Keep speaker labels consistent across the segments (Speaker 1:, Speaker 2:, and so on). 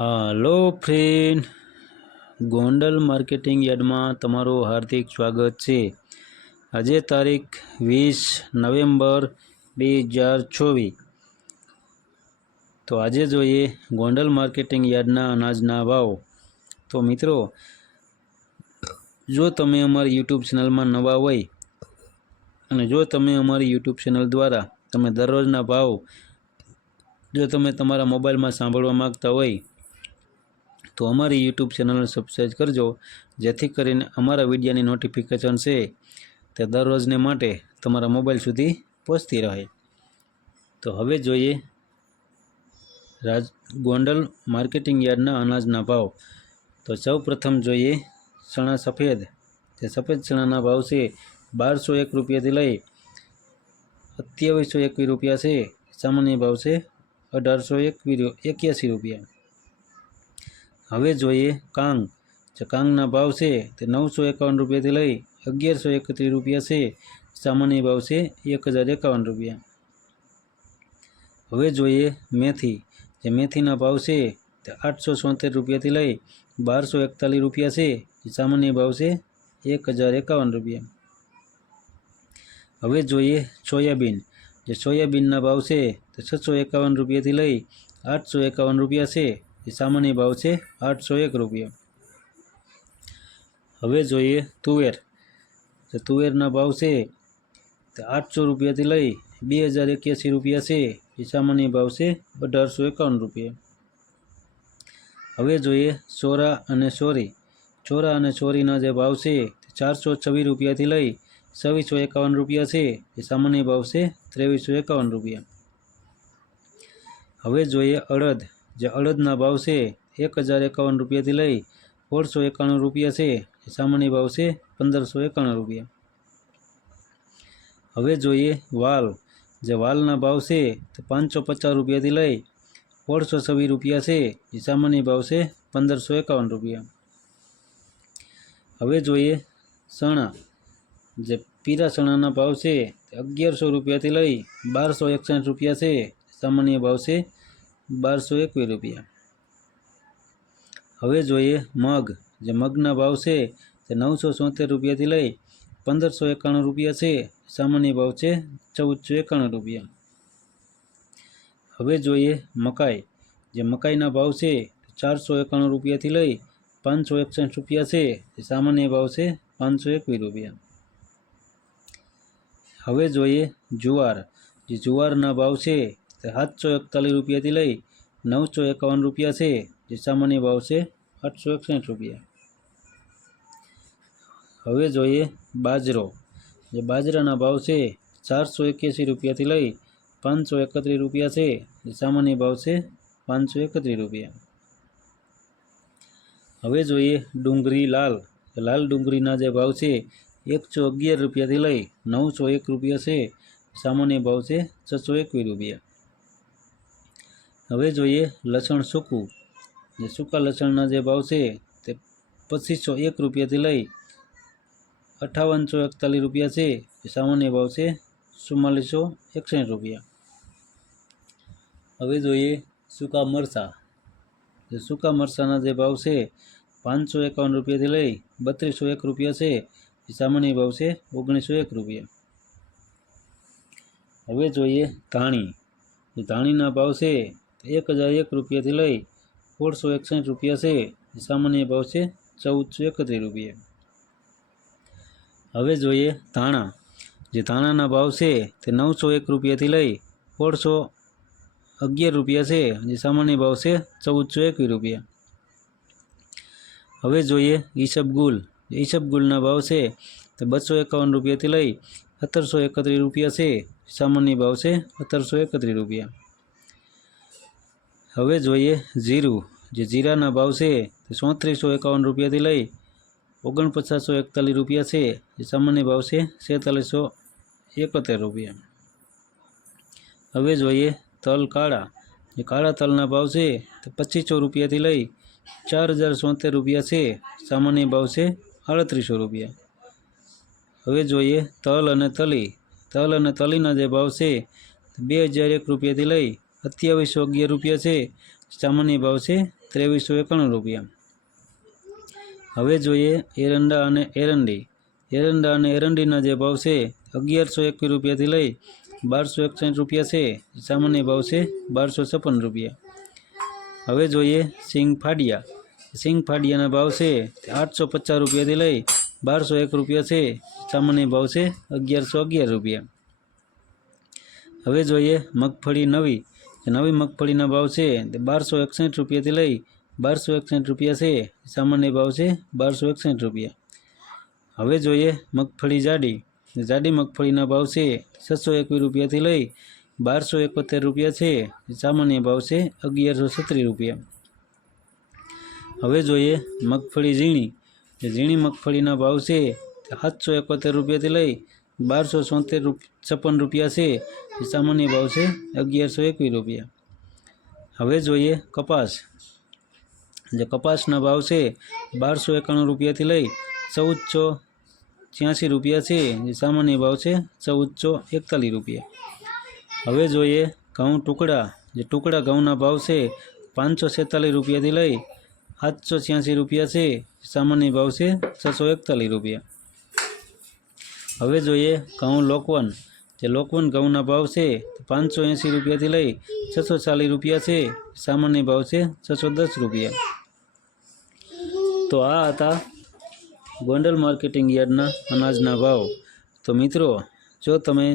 Speaker 1: હાલો friend, Gondal marketing યાર્ડમાં તમારું હાર્દિક સ્વાગત છે. આજે તારીખ વીસ નવેમ્બર બે હજાર ચોવીસ. તો આજે જોઈએ ગોંડલ માર્કેટિંગ યાર્ડના અનાજના ભાવ. તો મિત્રો, જો તમે અમારી યુટ્યુબ ચેનલમાં નવા હોય અને જો તમે અમારી યુટ્યુબ ચેનલ દ્વારા તમે દરરોજના ભાવ, જો તમે તમારા મોબાઈલમાં સાંભળવા માગતા હોય તો અમારી યુટ્યુબ ચેનલને સબસ્ક્રાઈબ કરજો, જેથી કરીને અમારા વિડીયાની નોટિફિકેશન છે તે દરરોજને માટે તમારા મોબાઈલ સુધી પહોંચતી રહે. તો હવે જોઈએ રાજ ગોંડલ માર્કેટિંગ યાર્ડના અનાજના ભાવ. તો સૌ પ્રથમ જોઈએ ચણા સફેદ. તે સફેદ ચણાના ભાવ છે બારસો એક રૂપિયાથી લઈ સત્યાવીસો એકવીસ રૂપિયા છે. સામાન્ય ભાવ છે અઢારસો એકવીસ એક્યાસી રૂપિયા. હવે જોઈએ કાંગ. જે કાંગના ભાવ છે તે નવસો એકાવન રૂપિયાથી લઈ અગિયારસો એકત્રીસ રૂપિયા છે. સામાન્ય ભાવ છે એક હજાર એકાવન રૂપિયા. હવે જોઈએ મેથી. જે મેથીના ભાવ છે તે આઠસો છોતેર રૂપિયાથી લઈ બારસો એકતાલીસ રૂપિયા છે. જે સામાન્ય ભાવ છે એક હજાર એકાવન રૂપિયા. હવે જોઈએ સોયાબીન. જે સોયાબીનના ભાવ છે તે છસો એકાવન રૂપિયાથી લઈ આઠસો એકાવન રૂપિયા છે. એ સામાન્ય ભાવ છે આઠસો એક રૂપિયા. હવે જોઈએ તુવેર. તો તુવેરના ભાવ છે તો આઠસો રૂપિયાથી લઈ બે હજાર એક્યાસી રૂપિયા છે. એ સામાન્ય ભાવ છે અઢારસો એકાવન રૂપિયા. હવે જોઈએ ચોરા અને ચોરી ચોરા અને ચોરીના જે ભાવ છે તે ચારસો છવ્વીસ રૂપિયાથી લઈ છવ્વીસો એકાવન રૂપિયા છે. એ સામાન્ય ભાવ છે ત્રેવીસો એકાવન રૂપિયા. હવે જોઈએ અડદ. જે અડદના ભાવ છે એક હજાર એકાવન રૂપિયાથી લઈ સોળસો એકાણું રૂપિયા છે. સામાન્ય ભાવ છે પંદરસો એકાણું રૂપિયા. હવે જોઈએ વાલ. જે વાલના ભાવ છે તે પાંચસો પચાસ રૂપિયાથી લઈ સોળસો છવ્વીસ રૂપિયા છે. એ સામાન્ય ભાવ છે પંદરસો એકાવન રૂપિયા. હવે જોઈએ ચણા. જે પીરા ચણાના ભાવ છે તે અગિયારસો રૂપિયાથી લઈ બારસો એકસઠ રૂપિયા છે. સામાન્ય ભાવ છે બારસો એકવીસ રૂપિયા. હવે જોઈએ મગ. જે મગના ભાવ છે તે નવસો સોતેર રૂપિયાથી લઈ પંદરસો એકાણું રૂપિયા છે. સામાન્ય ભાવ છે ચૌદસો એકાણું રૂપિયા. હવે જોઈએ મકાઈ. જે મકાઈના ભાવ છે ચારસો એકાણું રૂપિયાથી લઈ પાંચસો એકસઠ રૂપિયા છે. જે સામાન્ય ભાવ છે પાંચસો એકવીસ રૂપિયા. હવે જોઈએ જુવાર. જે જુવારના ભાવ છે તે સાતસો એકતાલીસ રૂપિયાથી લઈ નવસો એકાવન રૂપિયા છે, જે સામાન્ય ભાવ છે આઠસો એકસઠ રૂપિયા. હવે જોઈએ બાજરો. જે બાજરાના ભાવ છે ચારસો એક્યાસી રૂપિયાથી લઈ પાંચસો એકત્રીસ રૂપિયા છે, જે સામાન્ય ભાવ છે પાંચસો એકત્રીસ રૂપિયા. હવે જોઈએ ડુંગળી લાલ. લાલ ડુંગળીના જે ભાવ છે એકસો અગિયાર રૂપિયાથી લઈ નવસો એક રૂપિયા છે, સામાન્ય ભાવ છે છસો એકવીસ રૂપિયા. હવે જોઈએ લસણ સૂકું જે સૂકા લસણના જે ભાવ છે તે પચીસો એક રૂપિયાથી લઈ અઠાવનસો એકતાલીસ રૂપિયા છે. એ સામાન્ય ભાવ છે ચુમ્માલીસો એકસઠ રૂપિયા. હવે જોઈએ સૂકા મરચાં. જે સૂકા મરચાંના જે ભાવ છે પાંચસો એકાવન રૂપિયાથી લઈ બત્રીસો એક રૂપિયા છે. એ સામાન્ય ભાવ છે ઓગણીસો એક રૂપિયા. હવે જોઈએ ધાણી. ધાણીના ભાવ છે એક હજાર એક રૂપિયાથી લઈ સોળસો એકસઠ રૂપિયા છે. સામાન્ય ભાવ છે ચૌદસો એકત્રીસ રૂપિયા. હવે જોઈએ ધાણા. જે ધાણાના ભાવ છે તે નવસો એક રૂપિયાથી લઈ સોળસો અગિયાર રૂપિયા છે જે સામાન્ય ભાવ છે ચૌદસો એકવીસ રૂપિયા. હવે જોઈએ ઈસબગુલ ઈસબગુલના ભાવ છે તે બસો એકાવન રૂપિયાથી લઈ સત્તરસો એકત્રીસ રૂપિયા છે. સામાન્ય ભાવ છે સત્તરસો એકત્રીસ રૂપિયા. હવે જોઈએ જીરું. જે જીરાના ભાવ છે તે ચોત્રીસો એકાવન રૂપિયાથી લઈ ઓગણપચાસો એકતાલીસ રૂપિયા છે. જે સામાન્ય ભાવ છે છેતાલીસો એકોતેર રૂપિયા. હવે જોઈએ તલ કાળા. જે કાળા તલના ભાવ છે તે પચીસો રૂપિયાથી લઈ ચાર હજાર સોતેર રૂપિયા છે. સામાન્ય ભાવ છે આડત્રીસો રૂપિયા. હવે જોઈએ તલ અને તલી. તલ અને તલીના જે ભાવ છે બે હજાર એક રૂપિયાથી લઈ સત્યાવીસો અગિયાર રૂપિયા છે, સામાન્ય ભાવ છે ત્રેવીસો એકાણું રૂપિયા. હવે જોઈએ એરંડા અને એરંડી. એરંડા અને એરંડીના જે ભાવ છે, અગિયારસો એકવીસ રૂપિયાથી લઈ બારસો એકસઠ રૂપિયા છે, સામાન્ય ભાવ છે બારસો છપ્પન રૂપિયા. હવે જોઈએ સિંગ ફાડિયા. સિંગ ફાડિયાના ભાવ છે આઠસો પચાસ રૂપિયાથી લઈ બારસો એક રૂપિયા છે, સામાન્ય ભાવ છે અગિયારસો અગિયાર રૂપિયા. હવે જોઈએ મગફળી નવી. નવી મગફળીના ભાવ છે તે બારસો એકસઠ રૂપિયાથી લઈ બારસો એકસઠ રૂપિયા છે. સામાન્ય ભાવ છે બારસો એકસઠ રૂપિયા. હવે જોઈએ મગફળી જાડી. જાડી મગફળીના ભાવ છે છસો એકવીસ રૂપિયાથી લઈ બારસો એકોતેર રૂપિયા છે. સામાન્ય ભાવ છે અગિયારસો છત્રીસ રૂપિયા. હવે જોઈએ મગફળી ઝીણી. ઝીણી મગફળીના ભાવ છે સાતસો એકોતેર રૂપિયાથી લઈ બારસો છોતેર રૂપ, છપ્પન રૂપિયા છે. એ સામાન્ય ભાવ છે. અગિયારસો એકવીસ રૂપિયા. હવે જોઈએ કપાસ. જે કપાસના ભાવ છે, બારસો એકાણું રૂપિયાથી લઈ ચૌદસો છ્યાસી રૂપિયા છે. જે સામાન્ય ભાવ છે, ચૌદસો એકતાલીસ રૂપિયા. હવે જોઈએ ઘઉં ટુકડા. જે ટુકડા ઘઉંના ભાવ છે, પાંચસો છેતાલીસ રૂપિયાથી લઈ સાતસો છ્યાસી રૂપિયા છે. સામાન્ય ભાવ છે, છસો એકતાલીસ રૂપિયા. હવે જોઈએ ઘઉં લોકવન. જે લોકવન ઘઉંના ભાવ છે પાંચસો એંસી રૂપિયાથી લઈ છસો ચાલીસ રૂપિયા છે. સામાન્ય ભાવ છે છસો દસ રૂપિયા. તો આ હતા ગોંડલ માર્કેટિંગ યાર્ડના અનાજના ભાવ. તો મિત્રો, જો તમે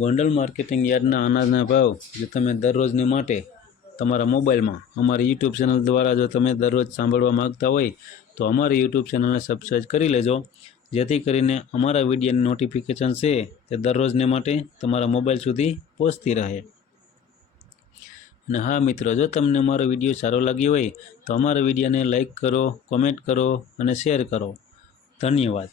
Speaker 1: ગોંડલ માર્કેટિંગ યાર્ડના અનાજના ભાવ જો તમે દરરોજને માટે તમારા મોબાઈલમાં, અમારી યુટ્યુબ ચેનલ દ્વારા જો તમે દરરોજ સાંભળવા માગતા હોય, તો અમારી યુટ્યુબ ચેનલને સબસ્ક્રાઈબ કરી લેજો. જેથી કરીને અમારા વિડીયોની નોટિફિકેશન છે તે દરરોજને માટે તમારા મોબાઈલ સુધી પહોંચતી રહે. અને હા મિત્રો, જો તમને અમારો વીડિયો સારો લાગ્યો હોય તો અમારા વિડીયોને લાઈક કરો કોમેન્ટ કરો અને શેર કરો. ધન્યવાદ.